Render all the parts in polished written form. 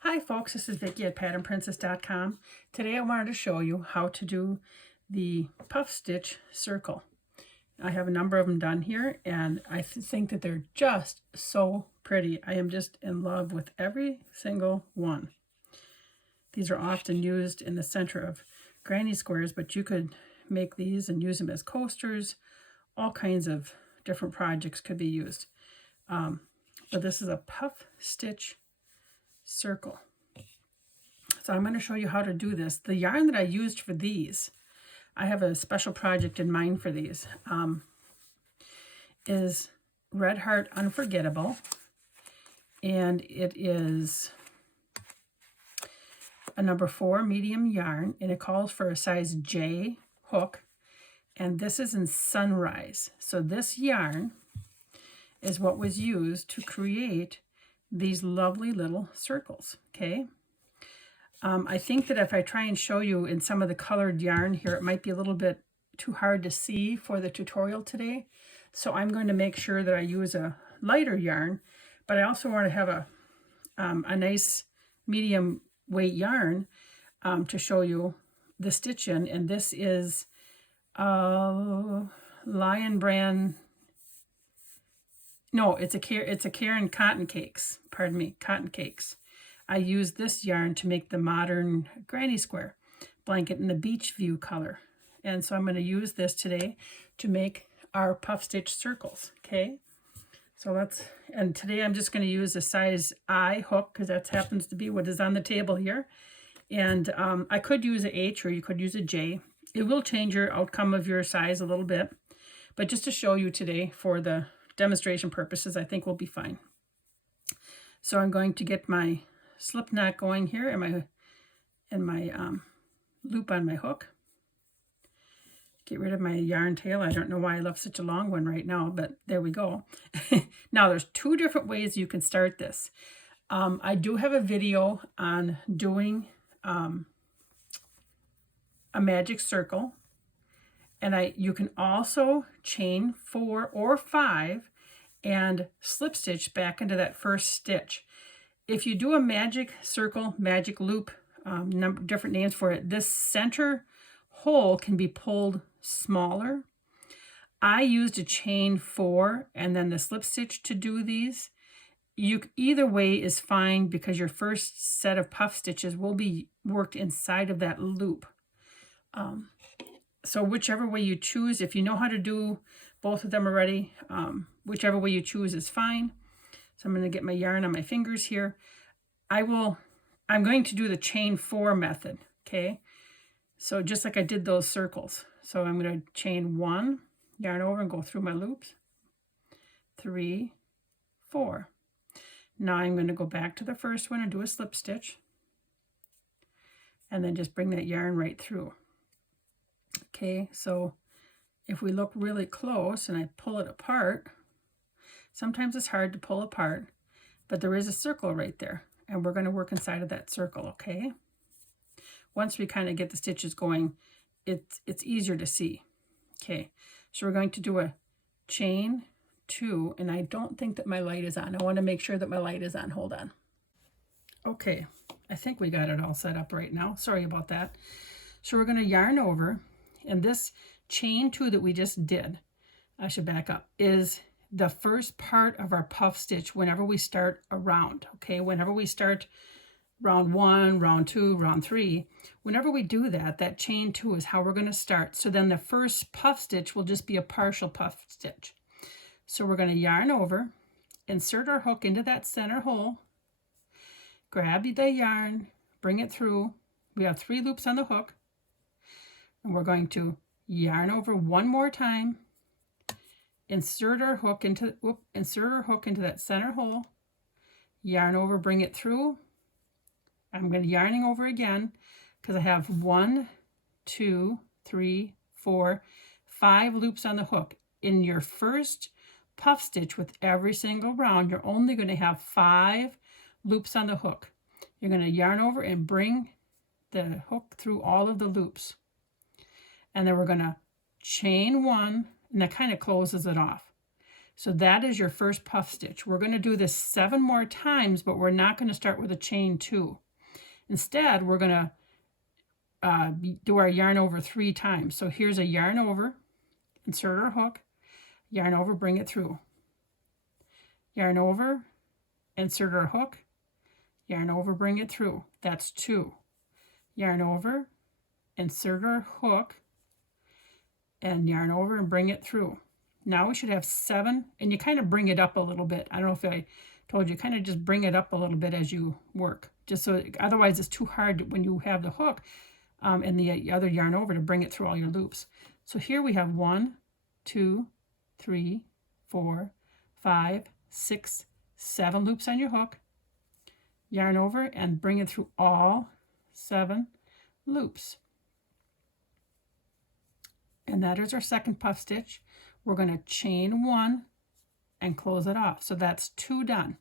Hi folks, this is Vicki at patternprincess.com. Today I wanted to show you how to do the puff stitch circle. I have a number of them done here and I think that they're just so pretty. I am just in love with every single one. These are often used in the center of granny squares, but you could make these and use them as coasters. All kinds of different projects could be used. But this is a puff stitch circle. So I'm going to show you how to do this. The yarn that I used for these, I have a special project in mind for these, is Red Heart Unforgettable, and it is a number 4 medium yarn, and it calls for a size J hook, and this is in Sunrise. So this yarn is what was used to create these lovely little circles, okay? I think that if I try and show you in some of the colored yarn here, it might be a little bit too hard to see for the tutorial today. So I'm going to make sure that I use a lighter yarn, but I also want to have a nice medium weight yarn to show you the stitch in. And this is Lion Brand. No, it's a Karen Cotton Cakes. Pardon me, Cotton Cakes. I used this yarn to make the modern granny square blanket in the beach view color. And so I'm going to use this today to make our puff stitch circles, okay? So and today I'm just going to use a size I hook because that happens to be what is on the table here. And I could use a H or you could use a J. It will change your outcome of your size a little bit, but just to show you today for the demonstration purposes, I think we'll be fine. So I'm going to get my slip knot going here and my loop on my hook. Get rid of my yarn tail. I don't know why I left such a long one right now, but there we go. Now there's 2 different ways you can start this. I do have a video on doing a magic circle, and you can also chain 4 or 5 and slip stitch back into that first stitch. If you do a magic circle, magic loop, different names for it, this center hole can be pulled smaller. I used a chain 4 and then the slip stitch to do these. Either way is fine because your first set of puff stitches will be worked inside of that loop. So whichever way you choose, if you know how to do both of them already, whichever way you choose is fine. So I'm going to get my yarn on my fingers here. I'm going to do the chain 4 method, okay? So just like I did those circles. So I'm going to chain 1, yarn over and go through my loops. 3, 4. Now I'm going to go back to the first one and do a slip stitch. And then just bring that yarn right through. Okay, so if we look really close and I pull it apart, sometimes it's hard to pull apart, but there is a circle right there, and we're going to work inside of that circle, okay? Once we kind of get the stitches going, it's easier to see. Okay, so we're going to do a chain 2, and I don't think that my light is on. I want to make sure that my light is on. Hold on. Okay, I think we got it all set up right now. Sorry about that. So we're going to yarn over, and this chain 2 that we just did, I should back up, is the first part of our puff stitch whenever we start a round, okay? Whenever we start round 1, round 2, round 3, whenever we do that, that chain 2 is how we're going to start. So then the first puff stitch will just be a partial puff stitch. So we're going to yarn over, insert our hook into that center hole, grab the yarn, bring it through. We have 3 loops on the hook, and we're going to yarn over one more time, insert our hook into that center hole, yarn over, bring it through. I'm going to yarning over again because I have 1, 2, 3, 4, 5 loops on the hook. In your first puff stitch with every single round, you're only going to have 5 loops on the hook. You're going to yarn over and bring the hook through all of the loops. And then we're going to chain 1, and that kind of closes it off. So that is your first puff stitch. We're going to do this 7 more times, but we're not going to start with a chain 2. Instead, we're going to do our yarn over 3 times. So here's a yarn over, insert our hook, yarn over, bring it through. Yarn over, insert our hook, yarn over, bring it through. That's 2. Yarn over, insert our hook, and yarn over and bring it through. Now we should have 7, and you kind of bring it up a little bit. I don't know if I told you, kind of just bring it up a little bit as you work, just so otherwise it's too hard when you have the hook and the other yarn over to bring it through all your loops. So here we have 1, 2, 3, 4, 5, 6, 7 loops on your hook. Yarn over and bring it through all 7 loops. And that is our second puff stitch. We're going to chain 1 and close it off. So that's 2 done.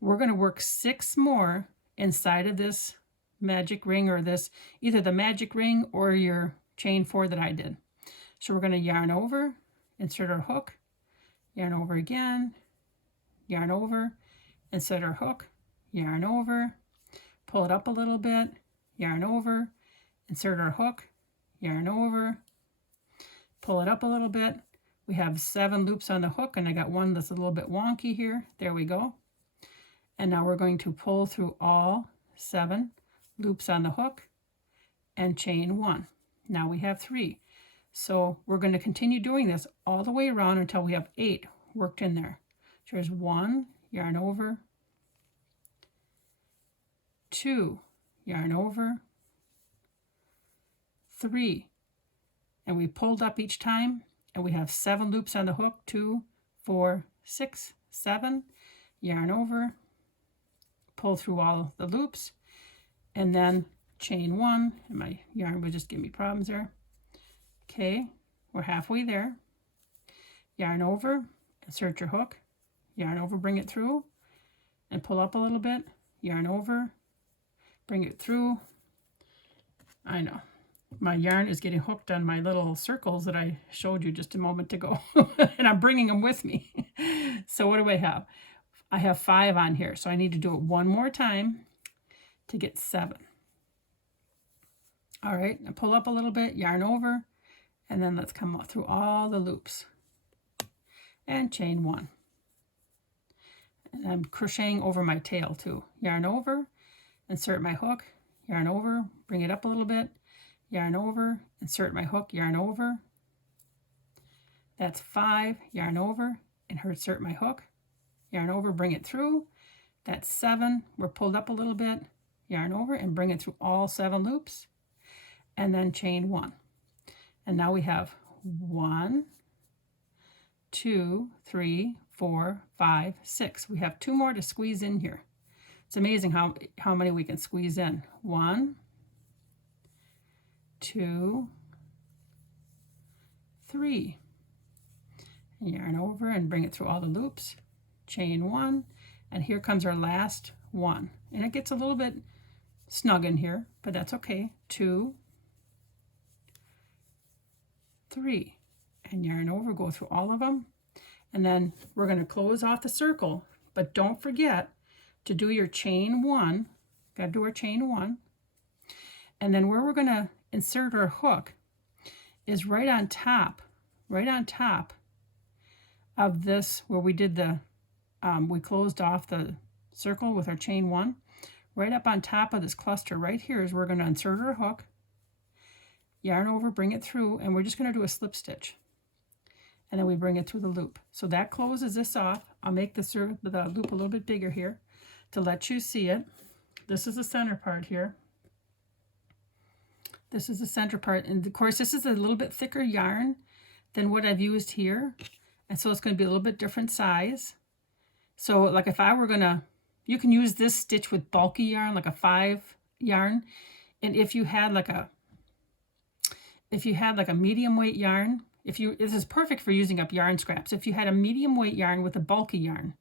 We're going to work 6 more inside of this magic ring, or this, either the magic ring or your chain 4 that I did. So we're going to yarn over, insert our hook, yarn over again, yarn over, insert our hook, yarn over, pull it up a little bit, yarn over, insert our hook, yarn over, pull it up a little bit. We have 7 loops on the hook, and I got one that's a little bit wonky here. There we go. And now we're going to pull through all 7 loops on the hook and chain 1. Now we have 3. So we're going to continue doing this all the way around until we have 8 worked in there. So there's 1, yarn over, 2, yarn over, 3, and we pulled up each time, and we have 7 loops on the hook, 2, 4, 6, 7, yarn over, pull through all the loops, and then chain 1, and my yarn would just give me problems there. Okay, we're halfway there. Yarn over, insert your hook, yarn over, bring it through, and pull up a little bit, yarn over, bring it through. I know, my yarn is getting hooked on my little circles that I showed you just a moment ago, and I'm bringing them with me. So what do I have? I have 5 on here, so I need to do it 1 more time to get 7. All right, and pull up a little bit, yarn over, and then let's come through all the loops and chain 1. And I'm crocheting over my tail too. Yarn over, insert my hook, yarn over, bring it up a little bit, yarn over, insert my hook, yarn over. That's 5, yarn over, and insert my hook, yarn over, bring it through. That's 7, we're pulled up a little bit, yarn over, and bring it through all 7 loops, and then chain 1. And now we have 1, 2, 3, 4, 5, 6. We have 2 more to squeeze in here. It's amazing how many we can squeeze in. 1, 2, 3. Yarn over and bring it through all the loops. Chain 1, and here comes our last one. And it gets a little bit snug in here, but that's okay. 2, 3, and yarn over, go through all of them, and then we're going to close off the circle, but don't forget to do your chain 1. Got to do our chain 1, and then where we're going to insert our hook is right on top of this, where we did the we closed off the circle with our chain 1. Right up on top of this cluster right here is where we're going to insert our hook, yarn over, bring it through, and we're just going to do a slip stitch, and then we bring it through the loop. So that closes this off. I'll make the loop a little bit bigger here to let you see it. This is the center part here. This is the center part, and of course this is a little bit thicker yarn than what I've used here, and so it's going to be a little bit different size. So like if I were gonna, you can use this stitch with bulky yarn, like a 5 yarn, and if you had like a medium weight yarn, this is perfect for using up yarn scraps. If you had a medium weight yarn with a bulky yarn,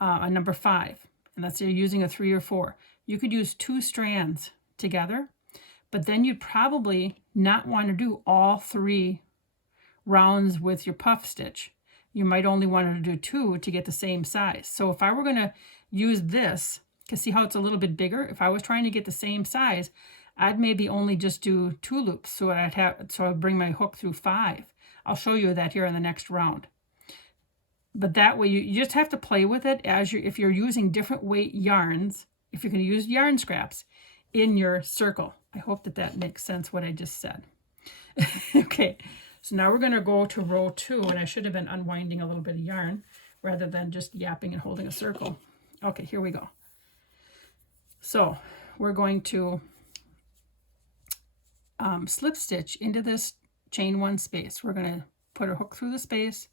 a number 5, and let's say you're using a 3 or 4, you could use 2 strands together, but then you'd probably not want to do all 3 rounds with your puff stitch. you might only want to do 2 to get the same size. So if I were going to use this, because see how it's a little bit bigger? If I was trying to get the same size, I'd maybe only just do 2 loops. So I'd bring my hook through 5. I'll show you that here in the next round. But that way you just have to play with it if you're using different weight yarns, if you're going to use yarn scraps in your circle. I hope that makes sense what I just said. Okay, so now we're going to go to row 2, and I should have been unwinding a little bit of yarn rather than just yapping and holding a circle. Okay, here we go. So we're going to slip stitch into this chain 1 space. We're going to put a hook through the space,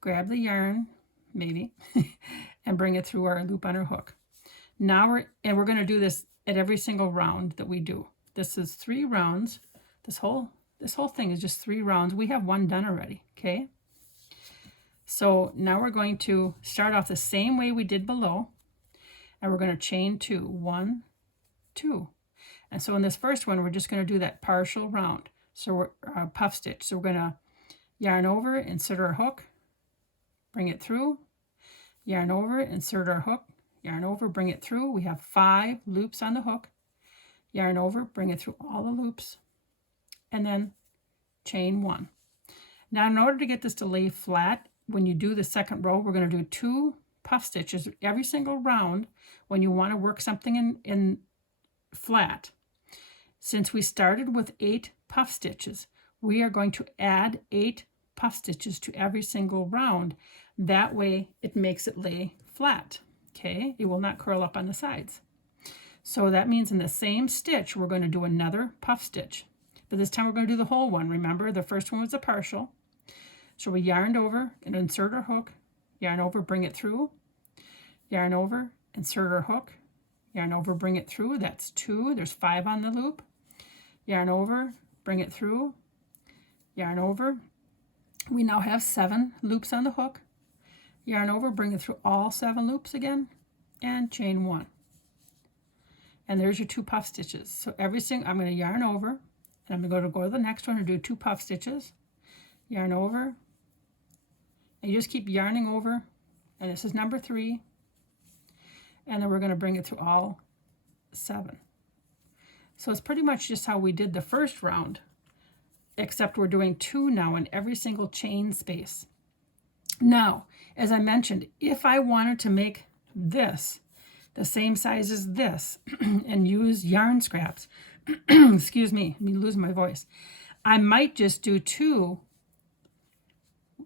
grab the yarn, maybe, and bring it through our loop on our hook. Now we're going to do this at every single round that we do. This is 3 rounds. This whole thing is just 3 rounds. We have 1 done already, okay? So now we're going to start off the same way we did below, and we're going to chain 2, 1, 2. And so in this first one, we're just going to do that partial round. So we're puff stitch. So we're going to yarn over, insert our hook, bring it through, yarn over, insert our hook, yarn over, bring it through. We have 5 loops on the hook, yarn over, bring it through all the loops, and then chain 1. Now in order to get this to lay flat, when you do the second row, we're going to do 2 puff stitches every single round when you want to work something in flat. Since we started with 8 puff stitches, we are going to add 8 puff stitches to every single round. That way it makes it lay flat, okay? It will not curl up on the sides. So that means in the same stitch, we're going to do another puff stitch. But this time we're going to do the whole one. Remember, the first one was a partial. So we yarned over and insert our hook, yarn over, bring it through, yarn over, insert our hook, yarn over, bring it through. That's 2. There's 5 on the loop. Yarn over, bring it through, yarn over. We now have 7 loops on the hook. Yarn over, bring it through all 7 loops again, and chain 1. And there's your 2 puff stitches. So I'm going to yarn over, and I'm going to go to the next one and do 2 puff stitches, yarn over, and you just keep yarning over, and this is number 3, and then we're going to bring it through all 7. So it's pretty much just how we did the first round, except we're doing 2 now in every single chain space. Now, as I mentioned, if I wanted to make this the same size as this and use yarn scraps, excuse me, let me lose my voice, I might just do 2.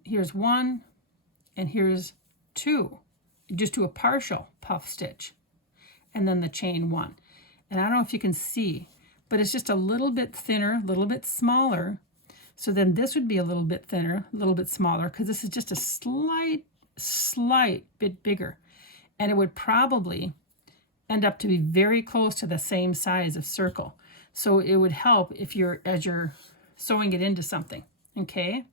Here's 1, and here's 2. Just do a partial puff stitch, and then the chain 1. And I don't know if you can see, but it's just a little bit thinner, a little bit smaller. So then this would be a little bit thinner, a little bit smaller, because this is just a slight bit bigger. And it would probably end up to be very close to the same size of circle. So it would help as you're sewing it into something, okay?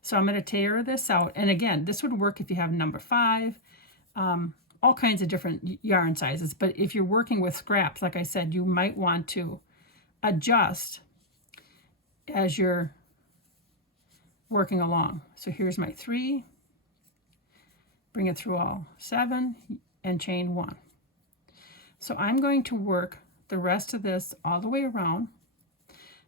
So I'm going to tear this out. And again, this would work if you have number 5, all kinds of different yarn sizes. But if you're working with scraps, like I said, you might want to adjust as you're working along. So here's my 3, bring it through all 7, and chain 1. So I'm going to work the rest of this all the way around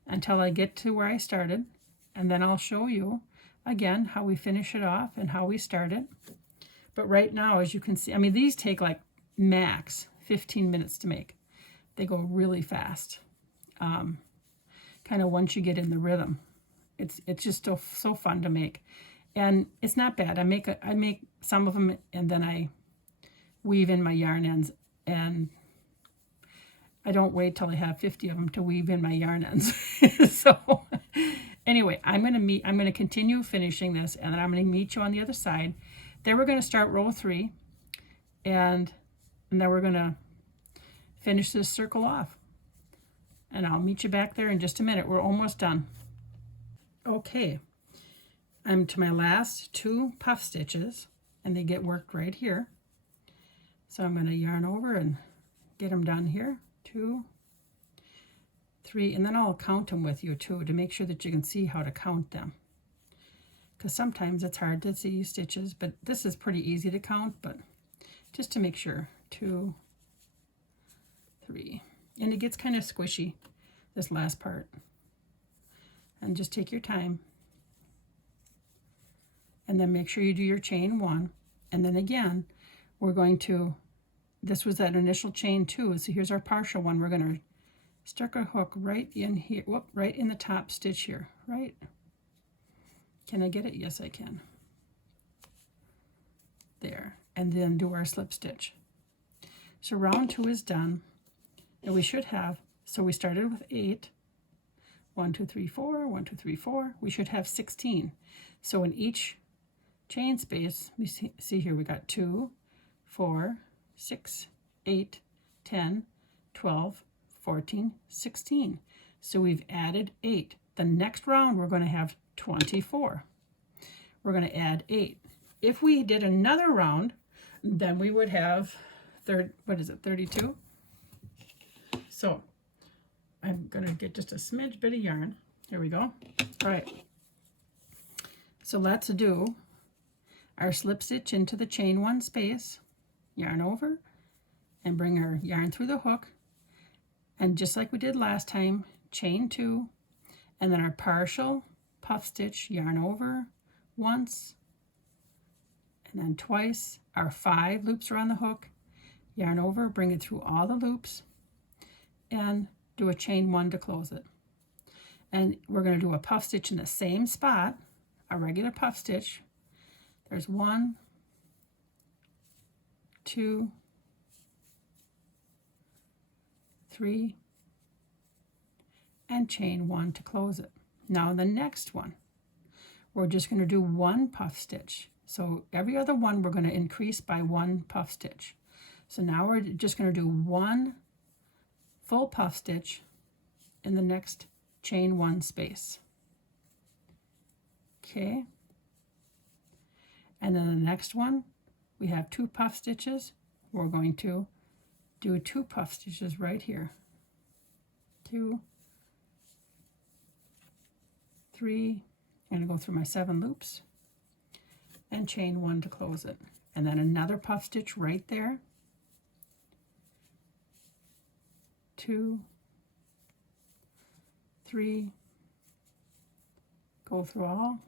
until I get to where I started, and then I'll show you again how we finish it off and how we start it. But right now, as you can see, I mean, these take like max 15 minutes to make. They go really fast. Kind of once you get in the rhythm, it's just so fun to make, and it's not bad. I make some of them, and then I weave in my yarn ends, and I don't wait till I have 50 of them to weave in my yarn ends. So anyway, I'm going to continue finishing this, and then I'm going to meet you on the other side. Then we're going to start row 3, and then we're going to finish this circle off. And I'll meet you back there in just a minute. We're almost done. Okay, I'm to my last 2 puff stitches, and they get worked right here. So I'm going to yarn over and get them done here. 2, 3, and then I'll count them with you too to make sure that you can see how to count them. because sometimes it's hard to see stitches, but this is pretty easy to count, but just to make sure. 2, 3, and it gets kind of squishy, this last part, and just take your time, and then make sure you do your chain 1, and then again we're going to, this was that initial chain 2, so here's our partial one. We're going to stick our hook right in here, whoop, right in the top stitch here, right? Can I get it? Yes, I can. There, and then do our slip stitch. So round 2 is done, and we should have, so we started with 8, 1, 2, 3, 4, 1, 2, 3, 4, we should have 16. So in each chain space, we see here we got 2, 4, 6, 8, 10, 12, 14, 16. So we've added 8. The next round we're going to have 24. We're going to add 8. If we did another round, then we would have 32. So I'm going to get just a smidge bit of yarn. Here we go. All right. So let's do our slip stitch into the chain 1 space, yarn over, and bring our yarn through the hook. And just like we did last time, chain 2, and then our partial puff stitch, yarn over once, and then twice. Our 5 loops around the hook, yarn over, bring it through all the loops, and do a chain 1 to close it. And we're going to do a puff stitch in the same spot, a regular puff stitch. There's 1, 2, 3, and chain 1 to close it. Now the next one, we're just going to do 1 puff stitch. So every other one we're going to increase by 1 puff stitch. So now we're just going to do 1 full puff stitch in the next chain 1 space. Okay. And then the next one, we have 2 puff stitches. We're going to do 2 puff stitches right here. 2, 3, I'm going to go through my 7 loops and chain 1 to close it. And then another puff stitch right there. 2, 3, go through all,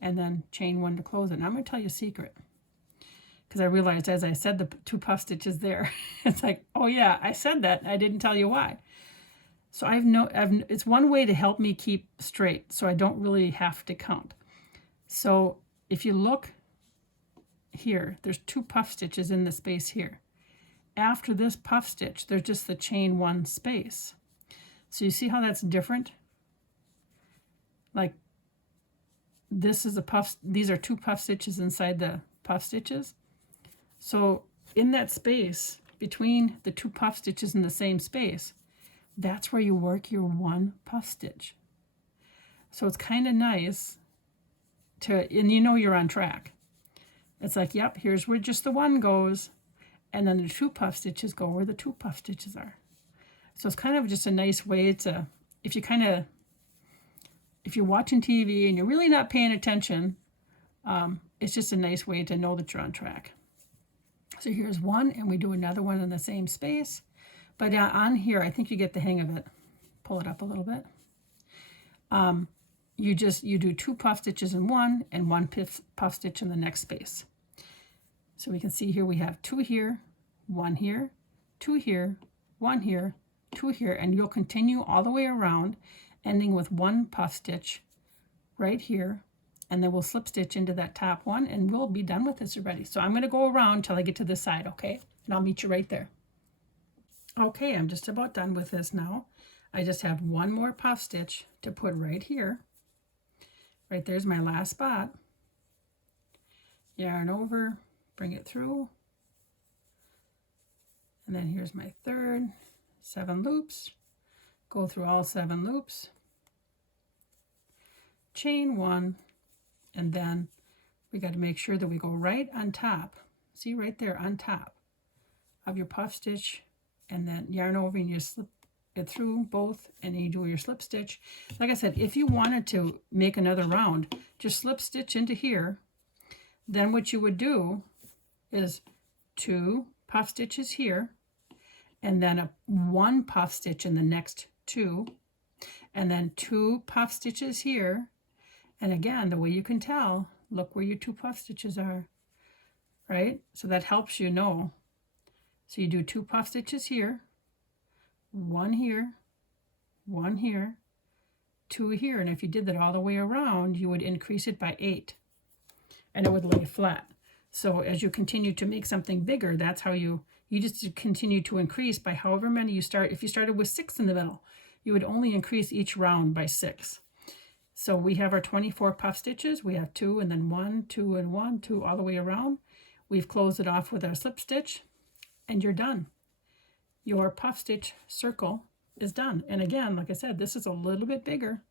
and then chain 1 to close it. Now I'm going to tell you a secret, because I realized as I said the 2 puff stitches there, it's like, oh yeah, I said that, I didn't tell you why. So it's one way to help me keep straight, so I don't really have to count. So if you look here, there's 2 puff stitches in the space here. After this puff stitch, there's just the chain 1 space. So you see how that's different? Like this is a puff, these are 2 puff stitches inside the puff stitches. So in that space between the 2 puff stitches in the same space, that's where you work your 1 puff stitch. So it's kind of nice to, and you know you're on track. It's like, yep, here's where just the 1 goes, and then the 2 puff stitches go where the 2 puff stitches are. So it's kind of just a nice way to, if you're watching TV and you're really not paying attention, it's just a nice way to know that you're on track. So here's 1, and we do another one in the same space. But on here, I think you get the hang of it. Pull it up a little bit. You do 2 puff stitches in one and 1 puff stitch in the next space. So we can see here we have 2 here, 1 here, 2 here, 1 here, 2 here, and you'll continue all the way around, ending with 1 puff stitch right here, and then we'll slip stitch into that top one, and we'll be done with this already. So I'm going to go around till I get to this side, okay? And I'll meet you right there. Okay, I'm just about done with this now. I just have 1 more puff stitch to put right here. Right there's my last spot. Yarn over, bring it through. And then here's my 3rd, 7 loops. Go through all 7 loops. Chain 1, and then we got to make sure that we go right on top. See right there on top of your puff stitch, and then yarn over and you slip it through both, and then you do your slip stitch. Like I said, if you wanted to make another round, just slip stitch into here. Then what you would do is 2 puff stitches here, and then 1 puff stitch in the next 2, and then 2 puff stitches here. And again, the way you can tell, look where your 2 puff stitches are, right? So that helps you know. So you do 2 puff stitches here, 1 here, 1 here, 2 here. And if you did that all the way around, you would increase it by 8, and it would lay flat. So as you continue to make something bigger, that's how you just continue to increase by however many you start. If you started with 6 in the middle, you would only increase each round by 6. So we have our 24 puff stitches. We have 2 and then 1, 2 and 1, 2 all the way around. We've closed it off with our slip stitch, and you're done. Your puff stitch circle is done. And again, like I said, this is a little bit bigger.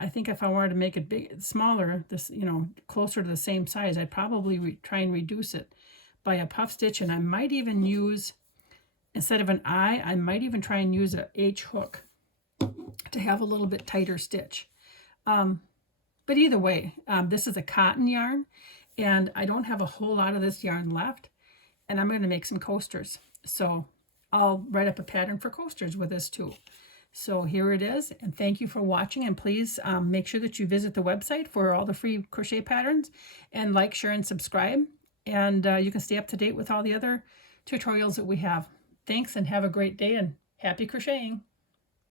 I think if I wanted to make it smaller, this, closer to the same size, I'd probably try and reduce it by a puff stitch. And I might even use, instead of an I might even try and use a H hook to have a little bit tighter stitch. But either way, this is a cotton yarn, and I don't have a whole lot of this yarn left, and I'm going to make some coasters. So I'll write up a pattern for coasters with this too. So here it is, and thank you for watching, and please make sure that you visit the website for all the free crochet patterns, and like, share, and subscribe, and you can stay up to date with all the other tutorials that we have. Thanks, and have a great day, and happy crocheting!